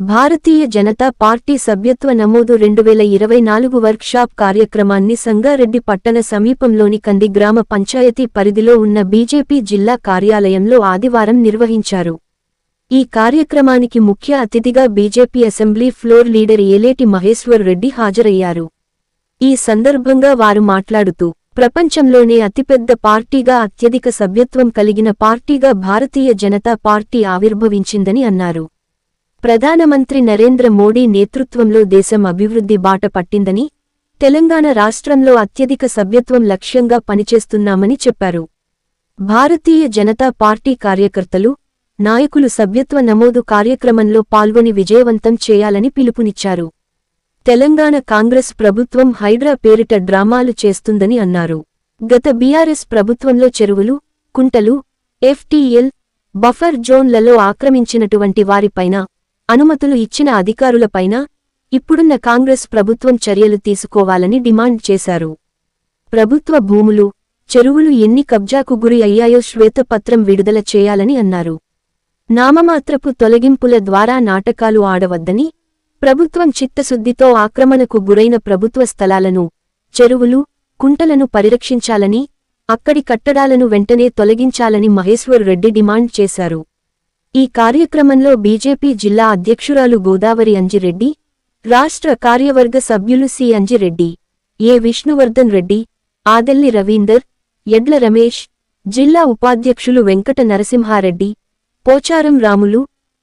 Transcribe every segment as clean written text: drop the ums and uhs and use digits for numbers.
Bharatiya Janata party సభ్యత్వ నమోదు 2024 workshop కార్యక్రమాన్ని సంగారెడ్డి పట్టణ సమీపంలోని కంది గ్రామ పంచాయతీ పరిధిలో ఉన్న బీజేపీ జిల్లా కార్యాలయంలో ఆదివారం నిర్వహించారు. ఈ కార్యక్రమానికి ముఖ్య అతిథిగా BJP assembly floor leader Eleti Maheshwar Reddy హాజరయ్యారు. ఈ సందర్భంగా వారు మాట్లాడుతూ, ప్రపంచంలోనే అతిపెద్ద పార్టీగా అత్యధిక సభ్యత్వం కలిగిన పార్టీగా భారతీయ జనతా పార్టీ ఆవిర్భవించిందని అన్నారు. ప్రధానమంత్రి నరేంద్ర మోడీ నేతృత్వంలో దేశం అభివృద్ధి బాట పట్టిందని, తెలంగాణ రాష్ట్రంలో అత్యధిక సభ్యత్వం లక్ష్యంగా పనిచేస్తున్నామని చెప్పారు. భారతీయ జనతా పార్టీ కార్యకర్తలు, నాయకులు సభ్యత్వ నమోదు కార్యక్రమంలో పాల్గొని విజయవంతం చేయాలని పిలుపునిచ్చారు. తెలంగాణ కాంగ్రెస్ ప్రభుత్వం హైడ్రా పేరిట డ్రామాలు చేస్తుందని అన్నారు. గత బీఆర్ఎస్ ప్రభుత్వంలో చెరువులు, కుంటలు, ఎఫ్టీఎల్, బఫర్ జోన్లలో ఆక్రమించినటువంటి వారిపైన, అనుమతులు ఇచ్చిన అధికారులపైన ఇప్పుడున్న కాంగ్రెస్ ప్రభుత్వం చర్యలు తీసుకోవాలని డిమాండ్ చేశారు. ప్రభుత్వ భూములు, చెరువులు ఎన్ని కబ్జాకు గురి అయ్యాయో శ్వేతపత్రం విడుదల చేయాలని అన్నారు. నామమాత్రపు తొలగింపుల ద్వారా నాటకాలు ఆడవద్దని, ప్రభుత్వం చిత్తశుద్ధితో ఆక్రమణకు గురైన ప్రభుత్వ స్థలాలను, చెరువులు, కుంటలను పరిరక్షించాలని, అక్కడి కట్టడాలను వెంటనే తొలగించాలని మహేశ్వర్ రెడ్డి డిమాండ్ చేశారు. ఈ కార్యక్రమంలో బీజేపీ జిల్లా అధ్యక్షురాలు గోదావరి అంజిరెడ్డి, రాష్ట్ర కార్యవర్గ సభ్యులు సి అంజిరెడ్డి, ఏ విష్ణువర్ధన్ రెడ్డి, ఆదెల్లి రవీందర్, ఎడ్ల రమేష్, జిల్లా ఉపాధ్యక్షులు వెంకట నరసింహారెడ్డి, పోచారం రాములు,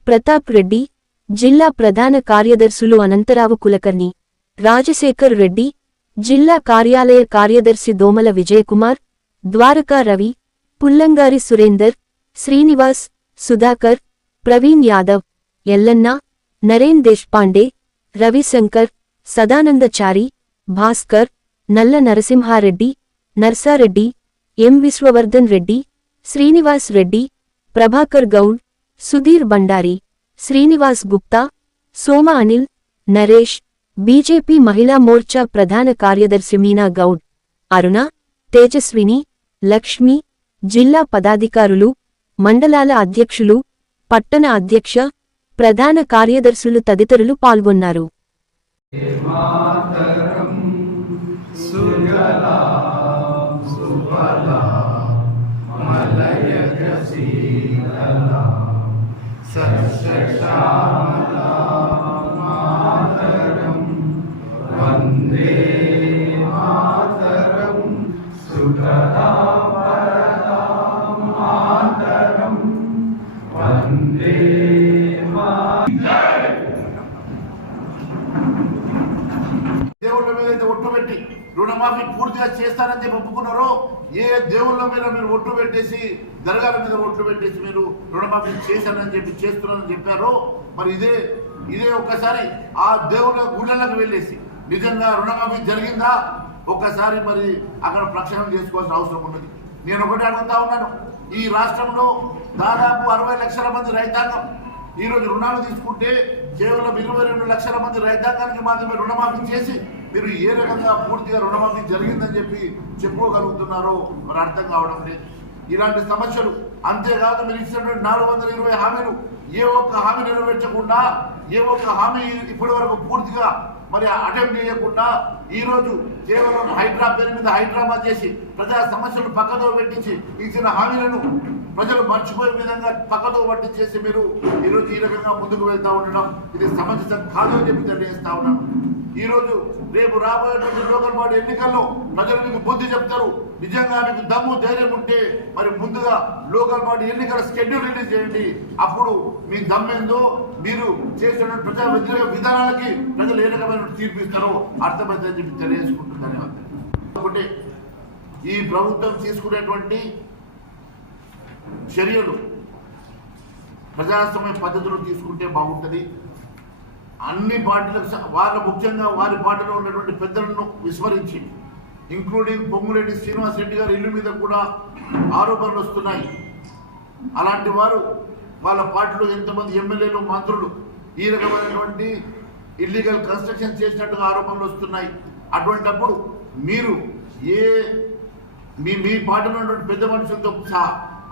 ప్రతాప్ రెడ్డి, జిల్లా ప్రధాన కార్యదర్శులు అనంతరావు కులకర్ణి, రాజశేఖర్ రెడ్డి, జిల్లా కార్యాలయ కార్యదర్శి దోమల విజయకుమార్, ద్వారకా రవి, పుల్లంగారి సురేందర్, శ్రీనివాస్, సుధాకర్, ప్రవీణ్ యాదవ్, ఎల్లన్న, నరేన్ దేశ్పాండే, రవిశంకర్, సదానందచారి, భాస్కర్, నల్ల నరసింహారెడ్డి, నర్సారెడ్డి, ఎం విశ్వవర్ధన్ రెడ్డి, శ్రీనివాస్ రెడ్డి, ప్రభాకర్ గౌడ్, సుధీర్ బండారి, శ్రీనివాస్ గుప్తా, సోమ అనిల్, నరేష్, బీజేపీ మహిళా మోర్చా ప్రధాన కార్యదర్శి మీనా గౌడ్, అరుణ, తేజస్విని, లక్ష్మి, జిల్లా పదాధికారులు, మండలాల అధ్యక్షులు, పట్టణ అధ్యక్ష, ప్రధాన కార్యదర్శులు తదితరులు పాల్గొన్నారు. దేవుళ్ళ మీద అయితే ఒట్టు పెట్టి రుణమాఫీ పూర్తిగా చేస్తారని చెప్పి ఒప్పుకున్నారో, ఏ దేవుళ్ళ మీద మీరు ఒట్టు పెట్టేసి, దర్గాల మీద ఒట్టు పెట్టేసి మీరు రుణమాఫీ చేశారని చెప్పి చేస్తున్నారని చెప్పారో, మరి ఇదే ఒక్కసారి ఆ దేవుళ్ళ గుళ్ళలకు వెళ్ళేసి నిజంగా రుణమాఫీ జరిగిందా ఒక్కసారి మరి అక్కడ ప్రక్షాళన చేసుకోవాల్సిన అవసరం ఉన్నది. నేను ఒకటి అడుగుతా ఉన్నాను, ఈ రాష్ట్రంలో దాదాపు 60 లక్షల మంది రైతాంగం ఈరోజు రుణాలు తీసుకుంటే కేవలం 22 లక్షల మంది రైతాంగానికి మాత్రమే రుణమాఫీ చేసి మీరు ఏ రకంగా పూర్తిగా రుణమాఫీ జరిగిందని చెప్పి చెప్పుకోగలుగుతున్నారో మరి అర్థం కావడం లేదు. ఇలాంటి సమస్యలు అంతేకాదు, మీరు ఇచ్చినటువంటి 420 హామీలు ఏ ఒక్క హామీ నెరవేర్చకుండా, ఏ ఒక్క హామీ ఇప్పటి వరకు పూర్తిగా మరి అటెంప్ట్ చేయకుండా ఈరోజు కేవలం హైడ్రా పేరు మీద హైదరాబాద్ చేసి ప్రజా సమస్యలు పక్కదో పెట్టించి ఇచ్చిన హామీలను ప్రజలు మర్చిపోయే విధంగా పక్కదో పట్టించేసి మీరు ఈరోజు ఈ రకంగా ముందుకు వెళ్తా ఉండడం ఇది సమంజసం కాదు అని చెప్పి తెలియజేస్తా ఉన్నాను. ఈరోజు రేపు రాబోయేటువంటి లోకల్ బాడీ ఎన్నికల్లో ప్రజలు మీకు బుద్ధి చెప్తారు. నిజంగా మీకు దమ్ము ధైర్యం ఉంటే మరి ముందుగా లోకల్ బాడీ ఎన్నికల షెడ్యూల్ రిలీజ్ చేయండి. అప్పుడు మీ దమ్మెందో, మీరు చేసిన ప్రజా వ్యతిరేక విధానాలకి ప్రజలు ఏ రకమైన తీర్పు ఇస్తారో అర్థమైందని చెప్పి తెలియజేసుకుంటూ ధన్యవాదాలు. ఒకటి, ఈ ప్రభుత్వం తీసుకునేటువంటి చర్యలు ప్రజాస్వామ్య పద్ధతులు తీసుకుంటే బాగుంటుంది. అన్ని పార్టీలకు ముఖ్యంగా వారి పార్టీలో ఉన్నటువంటి పెద్దలను విస్మరించి, ఇంక్లూడింగ్ పొంగులేటి శ్రీనివాస్ రెడ్డి గారి ఇల్లు మీద కూడా ఆరోపణలు వస్తున్నాయి. అలాంటి వారు వాళ్ళ పార్టీలో ఎంతమంది ఎమ్మెల్యేలు, మంత్రులు ఈ రకమైనటువంటి ఇల్లీగల్ కన్స్ట్రక్షన్ చేసినట్టుగా ఆరోపణలు వస్తున్నాయి. అటువంటిప్పుడు మీరు మీ పార్టీలో ఉన్నటువంటి పెద్ద మనుషులతో సహా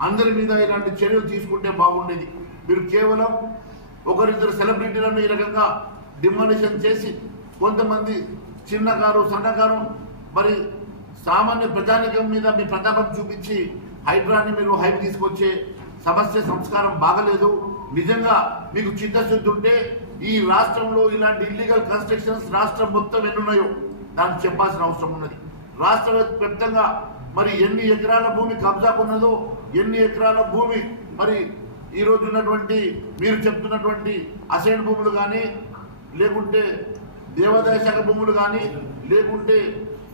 అందరి మీద ఇలాంటి చర్యలు తీసుకుంటే బాగుండేది. మీరు కేవలం ఒకరిద్దరు సెలబ్రిటీలను ఈ రకంగా డిమాలిషన్ చేసి కొంతమంది చిన్నకారు సన్నకారు మరి సామాన్య ప్రజానికం మీద మీ ప్రతాపం చూపించి హైడ్రాని మీరు హైప్ తీసుకొచ్చే సమస్య సంస్కారం బాగలేదు. నిజంగా మీకు చిత్తశుద్ధి ఉంటే ఈ రాష్ట్రంలో ఇలాంటి ఇల్లీగల్ కన్స్ట్రక్షన్స్ రాష్ట్రం మొత్తం ఎన్నున్నాయో దానికి చెప్పాల్సిన అవసరం ఉన్నది. రాష్ట్ర వ్యాప్తంగా మరి ఎన్ని ఎకరాల భూమి కబ్జాకున్నదో, ఎన్ని ఎకరాల భూమి మరి ఈ రోజు ఉన్నటువంటి మీరు చెప్తున్నటువంటి అసైన్ భూములు కానీ, లేకుంటే దేవాదాయ శాఖ భూములు కానీ, లేకుంటే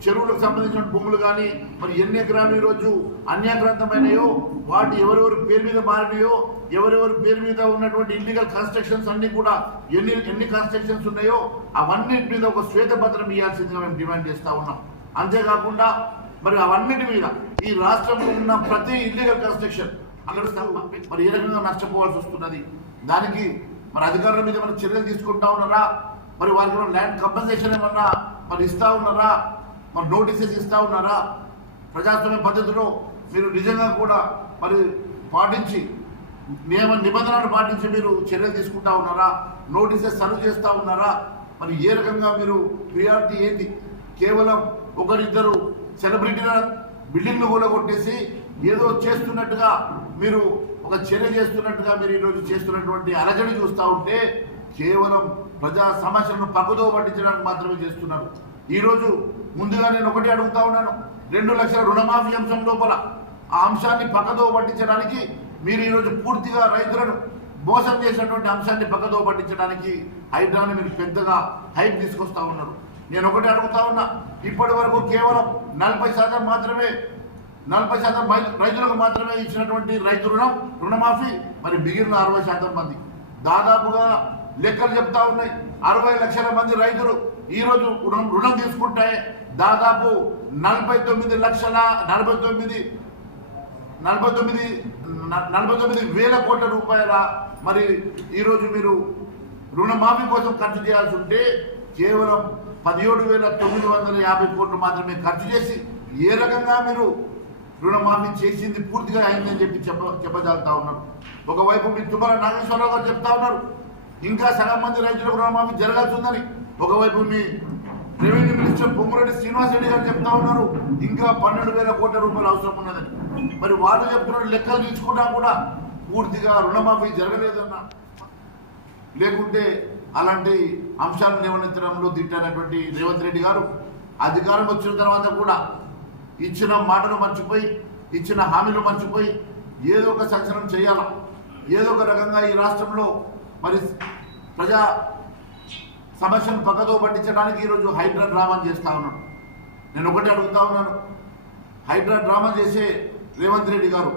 చెరువులకు సంబంధించిన భూములు కానీ మరి ఎన్ని ఎకరాలు ఈరోజు అన్యాక్రాంతమైనయో, వాటి ఎవరెవరి పేరు మీద మారినాయో, ఎవరెవరి పేరు మీద ఉన్నటువంటి ఇల్లీగల్ కన్స్ట్రక్షన్స్ అన్ని కూడా ఎన్ని కన్స్ట్రక్షన్స్ ఉన్నాయో అవన్నిటి మీద ఒక శ్వేతపత్రం ఇవ్వాల్సిందిగా మేము డిమాండ్ చేస్తూ ఉన్నాం. అంతేకాకుండా మరి అవన్నిటి మీద ఈ రాష్ట్రంలో ఉన్న ప్రతి ఇల్లీగల్ కన్స్ట్రక్షన్ అక్కడ మరి ఏ రకంగా నష్టపోవాల్సి వస్తున్నది, దానికి మరి అధికారుల మీద మన చర్యలు తీసుకుంటా ఉన్నారా, మరి వారికి ల్యాండ్ కంపెన్సేషన్ ఏమన్నా మరి ఇస్తా ఉన్నారా, మరి నోటీసెస్ ఇస్తా ఉన్నారా, ప్రజాస్వామ్య పద్ధతిలో మీరు నిజంగా కూడా మరి పాటించి నియమ నిబంధనలు పాటించి మీరు చర్యలు తీసుకుంటా ఉన్నారా, నోటీసెస్ సర్వ్ చేస్తూ ఉన్నారా, మరి ఏ రకంగా మీరు ప్రియారిటీ ఏంటి? కేవలం ఒకరిద్దరు సెలబ్రిటీల బిల్డింగ్లు కూడా కొట్టేసి ఏదో చేస్తున్నట్టుగా మీరు ఒక చర్య చేస్తున్నట్టుగా మీరు ఈరోజు చేస్తున్నటువంటి అలజడి చూస్తూ ఉంటే కేవలం ప్రజా సమస్యలను పక్కదో పట్టించడానికి మాత్రమే చేస్తున్నారు. ఈరోజు ముందుగా నేను ఒకటి అడుగుతా ఉన్నాను, 2 లక్షల రుణమాఫీ అంశం లోపల ఆ అంశాన్ని పక్కదో పట్టించడానికి మీరు ఈరోజు పూర్తిగా రైతులను మోసం చేసినటువంటి అంశాన్ని పక్కదో పట్టించడానికి హైడ్రాని మీరు పెద్దగా హైప్ తీసుకొస్తా ఉన్నారు. నేను ఒకటి అడుగుతా ఉన్నా, ఇప్పటి వరకు కేవలం 40% మాత్రమే 40% రైతులకు మాత్రమే ఇచ్చినటువంటి రైతు రుణమాఫీ, మరి మిగిలిన 60% మంది దాదాపుగా లెక్కలు చెప్తా ఉన్నాయి. 60 లక్షల మంది రైతులు ఈరోజు రుణం తీసుకుంటే దాదాపు 49,49,000 కోట్ల రూపాయల మరి ఈరోజు మీరు రుణమాఫీ కోసం ఖర్చు చేయాల్సి ఉంటే కేవలం 17,950 కోట్లు మాత్రమే ఖర్చు చేసి ఏ రకంగా మీరు రుణమాఫీ చేసింది పూర్తిగా అయిందని చెప్పి చెప్పజాలుతా ఉన్నారు. ఒకవైపు మీ తుమ్మల నాగేశ్వరరావు గారు చెప్తా ఉన్నారు ఇంకా సగం మంది రైతులకు రుణమాఫీ జరగాల్సి ఉందని, ఒకవైపు మీ రెవెన్యూ మినిస్టర్ పొంగురెడ్డి శ్రీనివాస్ రెడ్డి గారు చెప్తా ఉన్నారు ఇంకా 12,000 కోట్ల రూపాయలు అవసరం ఉన్నదని. మరి వాళ్ళు చెప్తున్న లెక్కలు తీసుకున్నా కూడా పూర్తిగా రుణమాఫీ జరగలేదన్న, లేకుంటే అలాంటి అంశాలను నియమించడంలో దిట్టైనటువంటి రేవంత్ రెడ్డి గారు అధికారం వచ్చిన తర్వాత కూడా ఇచ్చిన మాటలు మర్చిపోయి, ఇచ్చిన హామీలు మర్చిపోయి ఏదో ఒక సంచలనం చేయాలి, ఏదో ఒక రకంగా ఈ రాష్ట్రంలో మరి ప్రజా సమస్యను పక్కదో పట్టించడానికి ఈరోజు హైడ్రా డ్రామా చేస్తూ ఉన్నాడు. నేను ఒకటి అడుగుతా ఉన్నాను, హైడ్రా డ్రామా చేసే రేవంత్ రెడ్డి గారు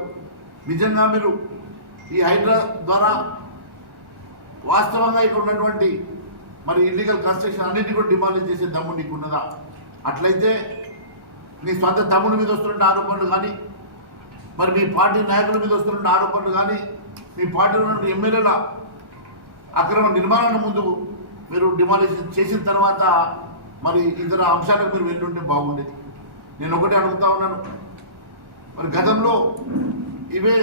నిజంగా మీరు ఈ హైడ్రా ద్వారా వాస్తవంగా ఇక్కడ ఉన్నటువంటి మరి ఇల్లీగల్ కన్స్ట్రక్షన్ అన్నింటి కూడా డిమాలిష్ చేసే దమ్ము నీకు ఉన్నదా? అట్లయితే మీ సొంత తమ్ముడి మీద వస్తున్న ఆరోపణలు కానీ, మరి మీ పార్టీ నాయకుల మీద వస్తున్న ఆరోపణలు కానీ, మీ పార్టీలో ఉన్న ఎమ్మెల్యేల అక్రమ నిర్మాణాన్ని ముందు మీరు డిమాలిష్ చేసిన తర్వాత మరి ఇతర అంశాలకు మీరు వెళ్ళుంటే బాగుండేది. నేను ఒకటే అడుగుతా ఉన్నాను, మరి గతంలో ఇవే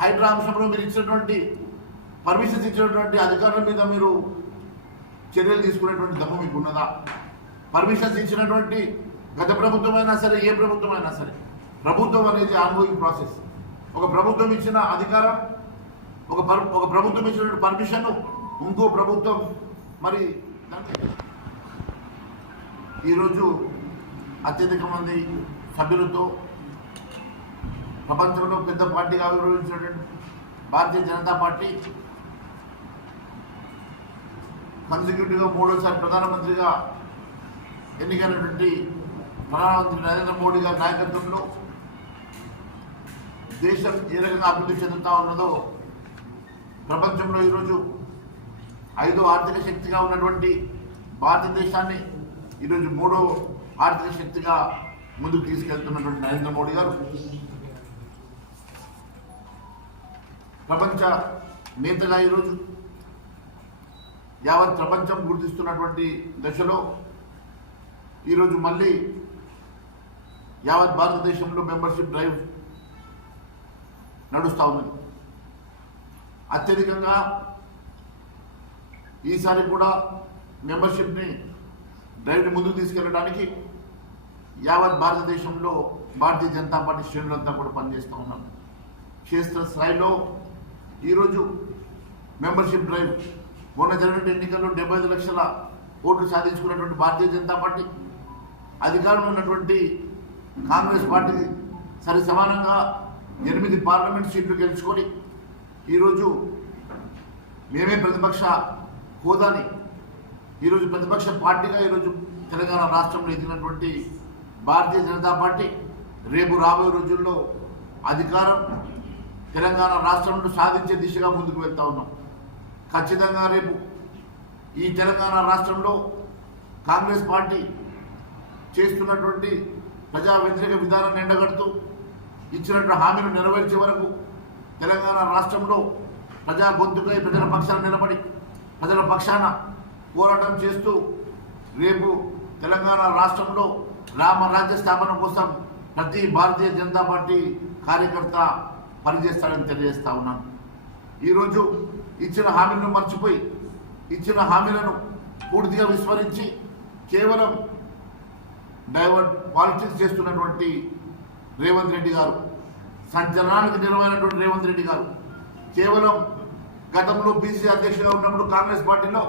హైడ్రా అంశంలో మీరు ఇచ్చినటువంటి పర్మిషన్స్ ఇచ్చినటువంటి అధికారుల మీద మీరు చర్యలు తీసుకునేటువంటి దమ్ము మీకు ఉన్నదా? పర్మిషన్స్ ఇచ్చినటువంటి గత ప్రభుత్వం అయినా సరే, ఏ ప్రభుత్వం అయినా సరే, ప్రభుత్వం అనేది ఆన్గోయింగ్ ప్రాసెస్. ఒక ప్రభుత్వం ఇచ్చిన అధికారం, ఒక ప్రభుత్వం ఇచ్చినటువంటి పర్మిషన్ ఇంకో ప్రభుత్వం మరి ఈరోజు అత్యధిక మంది సభ్యులతో ప్రపంచంలో పెద్ద పార్టీగా ఆవిర్భవించినటువంటి భారతీయ జనతా పార్టీ కన్సిక్యూటివ్గా 3వసారి ప్రధానమంత్రిగా ఎన్నికైనటువంటి ప్రధానమంత్రి నరేంద్ర మోడీ గారి నాయకత్వంలో దేశం ఏ రకంగా అభివృద్ధి చెందుతూ ఉన్నదో, ప్రపంచంలో ఈరోజు 5వ ఆర్థిక శక్తిగా ఉన్నటువంటి భారతదేశాన్ని ఈరోజు 3వ ఆర్థిక శక్తిగా ముందుకు తీసుకెళ్తున్నటువంటి నరేంద్ర మోడీ గారు ప్రపంచ నేతగా ఈరోజు యావత్ ప్రపంచం గుర్తిస్తున్నటువంటి దశలో ఈరోజు మళ్ళీ యావత్ భారతదేశంలో మెంబర్షిప్ డ్రైవ్ నడుస్తూ ఉన్నది. అత్యధికంగా ఈసారి కూడా మెంబర్షిప్ని డ్రైవ్ని ముందుకు తీసుకెళ్ళడానికి యావత్ భారతదేశంలో భారతీయ జనతా పార్టీ శ్రేణులంతా కూడా పనిచేస్తూ ఉన్నారు. క్షేత్ర స్థాయిలో ఈరోజు మెంబర్షిప్ డ్రైవ్ మొన్న జరిగిన ఎన్నికల్లో 75 లక్షల ఓట్లు సాధించుకున్నటువంటి భారతీయ జనతా పార్టీ అధికారంలో ఉన్నటువంటి కాంగ్రెస్ పార్టీ సరి సమానంగా 8 పార్లమెంట్ సీట్లు గెలుచుకొని ఈరోజు మేమే ప్రతిపక్ష హోదాని ఈరోజు ప్రతిపక్ష పార్టీగా ఈరోజు తెలంగాణ రాష్ట్రంలో ఎదిగినటువంటి భారతీయ జనతా పార్టీ రేపు రాబోయే రోజుల్లో అధికారం తెలంగాణ రాష్ట్రంలో సాధించే దిశగా ముందుకు వెళ్తా ఉన్నాం. ఖచ్చితంగా రేపు ఈ తెలంగాణ రాష్ట్రంలో కాంగ్రెస్ పార్టీ చేస్తున్నటువంటి ప్రజా వ్యతిరేక విధానాన్ని ఎండగడుతూ ఇచ్చినటువంటి హామీలు నెరవేర్చే వరకు తెలంగాణ రాష్ట్రంలో ప్రజా గొంతుకై ప్రజల పక్షాన నిలబడి ప్రజల పక్షాన పోరాటం చేస్తూ రేపు తెలంగాణ రాష్ట్రంలో రామరాజ్య స్థాపన కోసం ప్రతి భారతీయ జనతా పార్టీ కార్యకర్త పనిచేస్తాడని తెలియజేస్తా ఉన్నాను. ఈరోజు ఇచ్చిన హామీలను మర్చిపోయి ఇచ్చిన హామీలను పూర్తిగా విస్మరించి కేవలం డైవర్ట్ పాలిటిక్స్ చేస్తున్నటువంటి రేవంత్ రెడ్డి గారు, సంచలనానికి నిలవైనటువంటి రేవంత్ రెడ్డి గారు కేవలం గతంలో బీసీ అధ్యక్షుడిగా ఉన్నప్పుడు కాంగ్రెస్ పార్టీలో